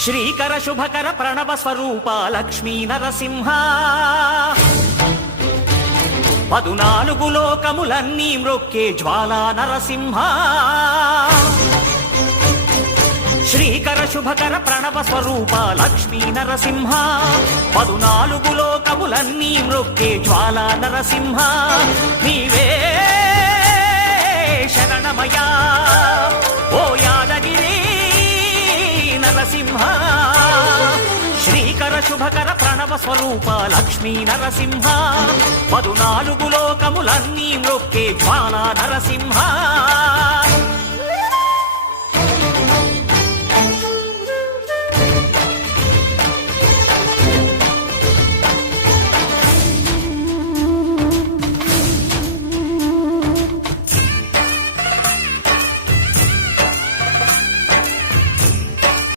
శ్రీకర శుభకర ప్రణవ స్వరూప లక్ష్మీ నరసింహ 14 లోకములన్నీ మ్రొక్కే జ్వాలా నరసింహ శ్రీకర శుభకర ప్రణవ స్వరూప లక్ష్మీ నరసింహ 14 లోకములన్నీ మ్రొక్కే జ్వాలా నరసింహ నీవే శరణమయా ఓ యాదగిరి నరసింహ శ్రీకర శుభకర ప్రణవ స్వరూప లక్ష్మీ నరసింహ 14 లోకములన్నీ మ్రొక్కే జ్వాలా నరసింహ